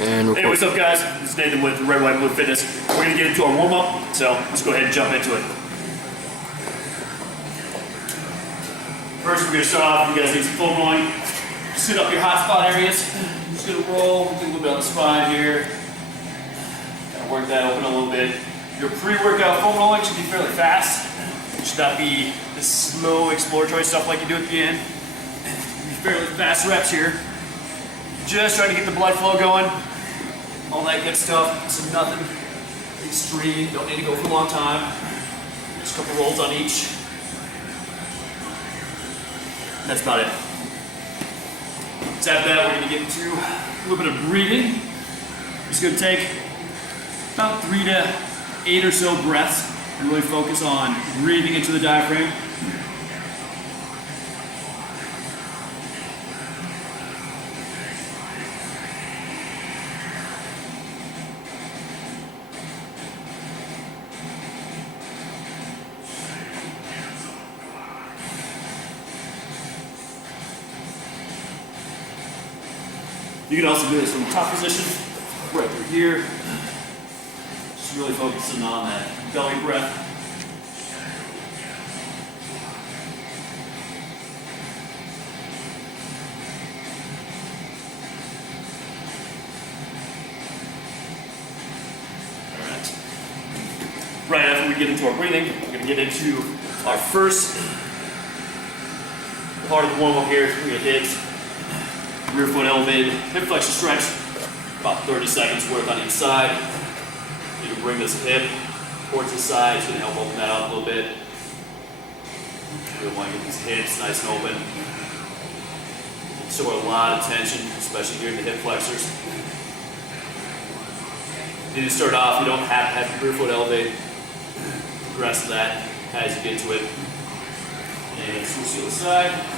And hey, what's up guys? This is Nathan with RWB Fitness. We're going to get into our warm-up, so let's go ahead and jump into it. First we're going to start off, you guys need some foam rolling. Sit up your hot spot areas. Just going to roll, do a little bit on the spine here. Kind of work that open a little bit. Your pre-workout foam rolling should be fairly fast. It should not be this slow exploratory stuff like you do at the end. Be fairly fast reps here. Just trying to get the blood flow going. All that good stuff. So nothing extreme. Don't need to go for a long time. Just a couple rolls on each. That's about it. So after that, we're going to get into a little bit of breathing. It's going to take about 3 to 8 or so breaths and really focus on breathing into the diaphragm. You can also do this from the top position, right through here. Just really focusing on that belly breath. All right. Right after we get into our breathing, we're going to get into our first part of the warm-up here. We're going to hit rear foot elevated, hip flexor stretch, about 30 seconds worth on each side. You can bring this hip towards the side, it's going to help open that up a little bit. You really want to get these hips nice and open. Show a lot of tension, especially here in the hip flexors. You need to start off, you don't have to have your rear foot elevated. Progress that as you get to it. And switch to the other side.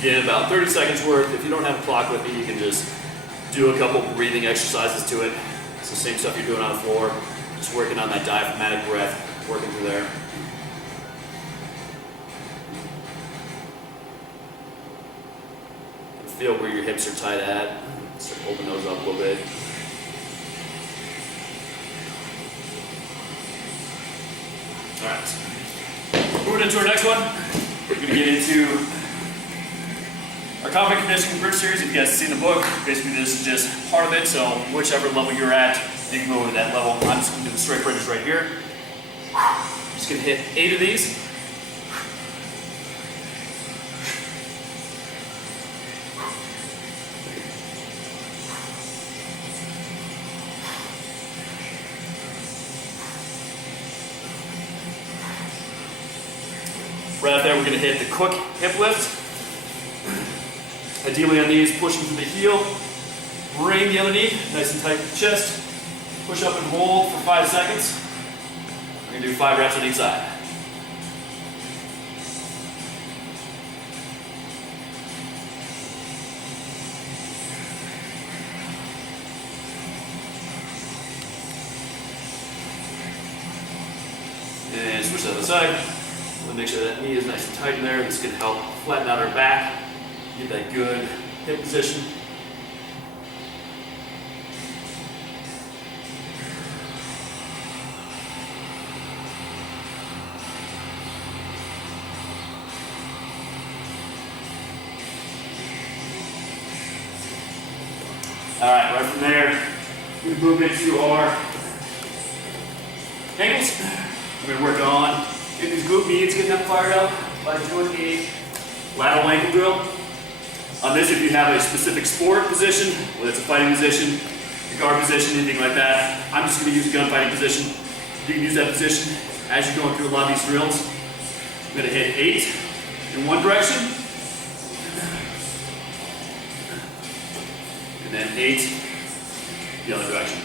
Get about 30 seconds worth. If you don't have a clock with you, you can just do a couple breathing exercises to it. It's the same stuff you're doing on the floor. Just working on that diaphragmatic breath, working through there. Feel where your hips are tight at. Start to open those up a little bit. All right. Moving into our next one, we're going to get into our combat conditioning bridge series. If you guys have seen the book, basically this is just part of it, so whichever level you're at, you can go over that level. I'm just going to do the straight bridges right here. Just going to hit 8 of these. Right after that, we're going to hit the quick hip lift. Ideally on these, pushing through the heel, bring the other knee nice and tight to the chest, push up and hold for 5 seconds. We're going to do 5 reps on each side. And switch to the other side. Make sure that knee is nice and tight in there. This can help flatten out our back, get that good hip position. All right, right from there, we move into our ankles. We're going to work on getting these glute meats, getting them fired up by doing a lateral ankle drill. On this, if you have a specific sport position, whether it's a fighting position, a guard position, anything like that, I'm just going to use a gunfighting position. You can use that position as you're going through a lot of these drills. I'm going to hit 8 in one direction, and then 8 the other direction.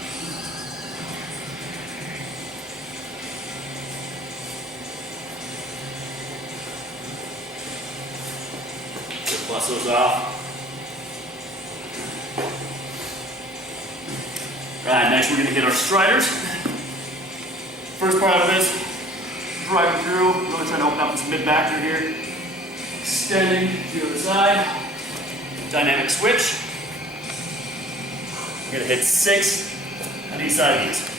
Bust those off. Right, next we're going to hit our striders. First part of this, driving through, really trying to open up this mid-back through here. Extending to the other side. Dynamic switch. We're gonna hit 6 on each side of these.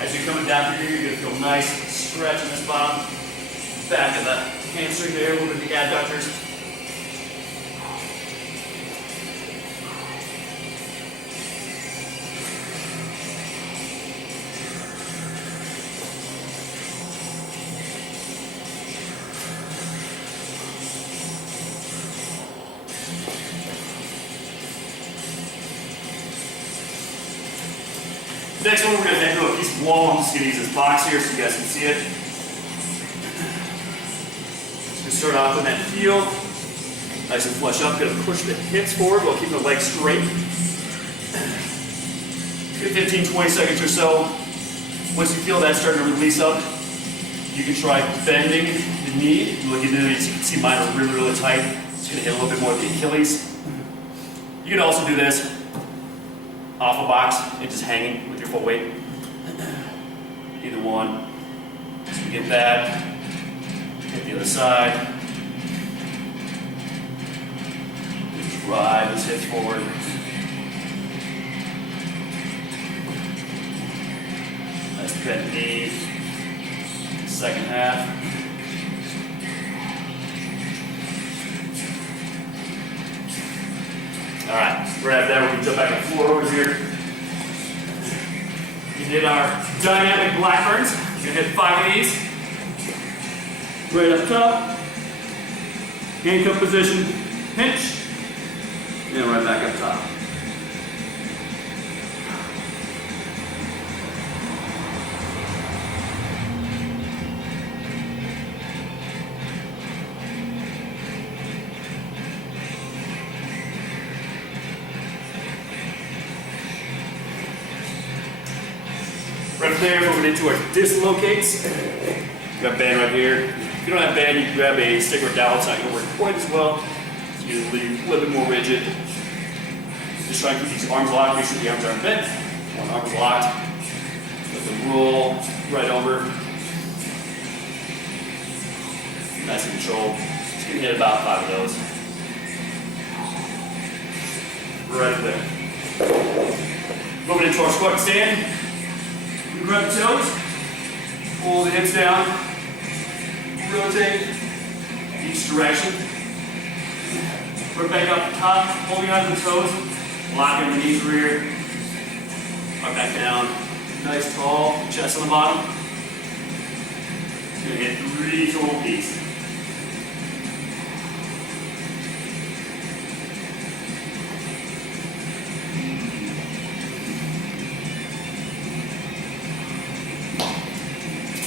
As you're coming down through here, you're gonna feel nice stretch in this bottom, back of the hamstring there, a little bit of the adductors. Next one, we're going to head to a piece of wall. I'm just going to use this box here so you guys can see it. Just going to start off with that heel. Nice and flush up. Going to push the hips forward while keeping the legs straight. 15-20 seconds or so. Once you feel that starting to release up, you can try bending the knee. Look at these. You can see mine are really, really tight. It's going to hit a little bit more of the Achilles. You can also do this off a box and just hanging with your full weight. Either one. So you get that. Hit the other side. Just drive those hips forward. Nice bent knee. Second half. All right, right after that, we're gonna jump back on the floor over here. We did our dynamic Blackburns. You're gonna hit 5 of these. Right up top. Handcuff position, pinch, and right back up top. Right from there, moving into our dislocates. We got a band right here. If you don't have a band, you can grab a stick or a dowel. It's not going to work quite as well. So you can leave a little bit more rigid. Just try and keep these arms locked. Make sure the arms aren't bent. One arm's locked. Let them roll right over. Nice and controlled. Just going to hit about 5 of those. Right there. Moving into our squat stand. You grab the toes, pull the hips down, rotate each direction. Right back up the top, holding onto the toes, locking the knees rear. Right back down, nice tall, chest on the bottom. You're gonna hit 3 total beats.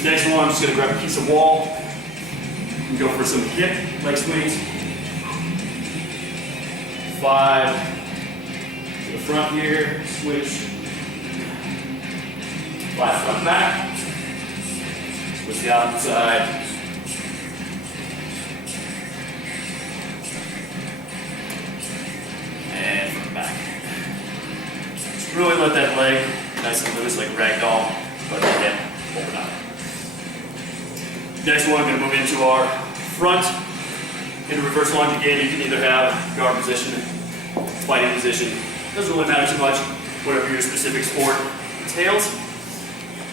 Next one, I'm just going to grab a piece of wall and go for some hip leg swings. 5 to the front here, switch. 5 front back. Switch the opposite side. And front back. Just really let that leg nice and loose like a rag doll. Let that hip open up. Next one, we're going to move into our front. In a reverse lunge again, you can either have guard position, fighting position. Doesn't really matter too much, whatever your specific sport entails.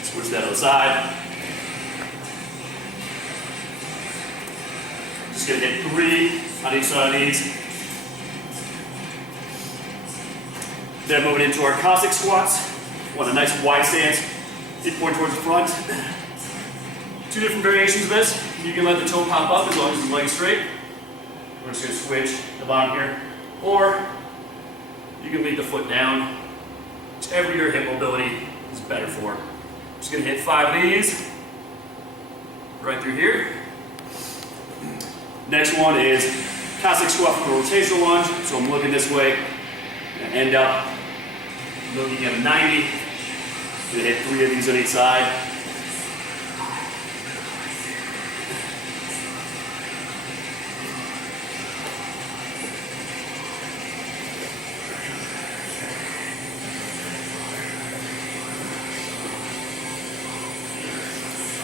Switch that to the side. Just going to hit 3 on each side of these. Then moving into our Cossack squats. Want a nice wide stance, feet point towards the front. 2 different variations of this. You can let the toe pop up as long as the leg is straight. We're just going to switch the bottom here. Or you can lead the foot down. Whichever your hip mobility is better for. Just going to hit 5 of these. Right through here. Next one is Cossack squat from a rotational lunge. So I'm looking this way. I'm going to end up looking at 90. I'm going to hit 3 of these on each side.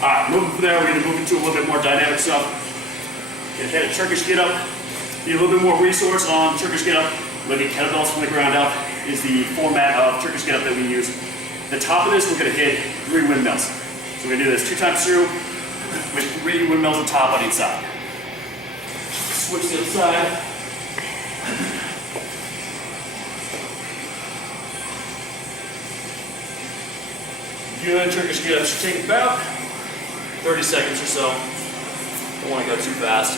Alright, moving from there, we're going to move into a little bit more dynamic stuff. Gonna hit a Turkish get up. Need a little bit more resource on Turkish get up. Looking at kettlebells from the ground up is the format of Turkish get up that we use. The top of this, we're gonna hit 3 windmills. So we're gonna do this 2 times through with 3 windmills on top on each side. Switch to the other side. Good Turkish get up should take about 30 seconds or so. Don't want to go too fast.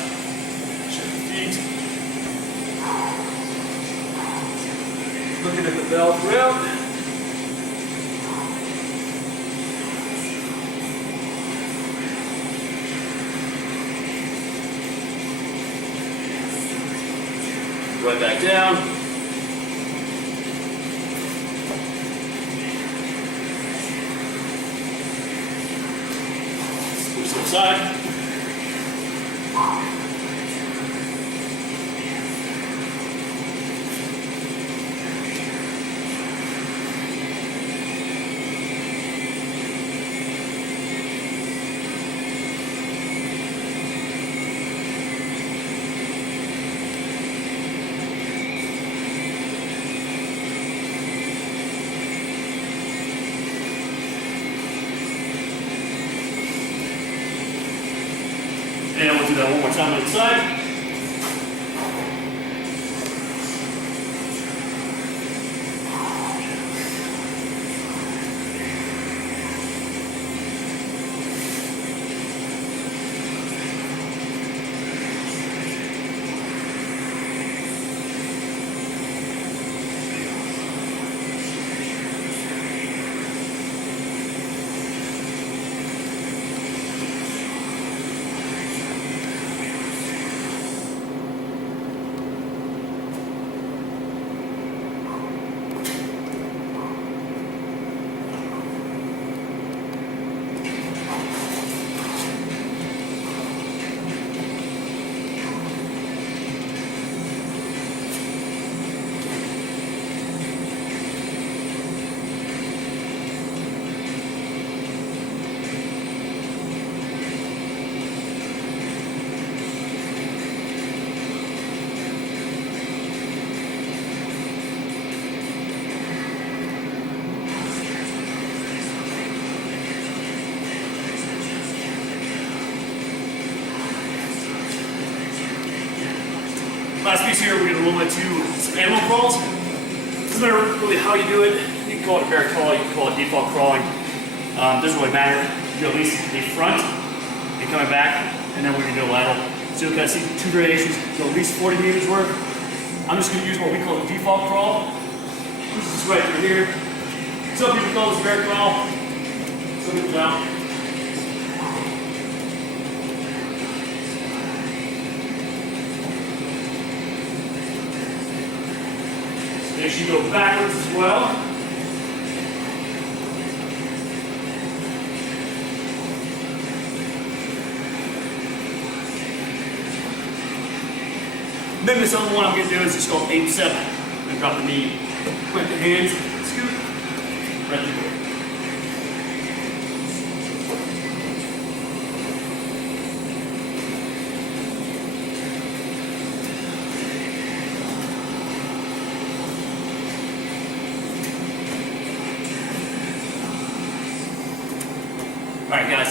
Check the feet. Looking at the bell throughout. Right back down. Switch to the side. And we'll do that one more time on the side. Last piece here, we're going to roll into some animal crawls. Doesn't matter really how you do it. You can call it a bear crawl, you can call it default crawling. Doesn't really matter. You at least the front and coming back, and then we're going to do a lateral. So you'll kind of see 2 variations, so at least 40 meters worth. I'm just going to use what we call a default crawl. This is right through here. Some people call this a bear crawl, some people don't. Make sure you go backwards as well. Then this other one I'm going to do is just called 8-7. I'm going to drop the knee, plant the hands, scoop, right through. Alright guys,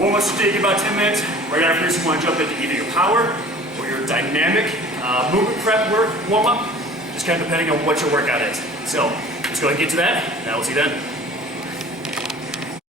warm-up should take you about 10 minutes. Right after this, you want to jump into either your power or your dynamic movement prep warm-up, just kind of depending on what your workout is. So, let's go ahead and get to that, and I will see you then.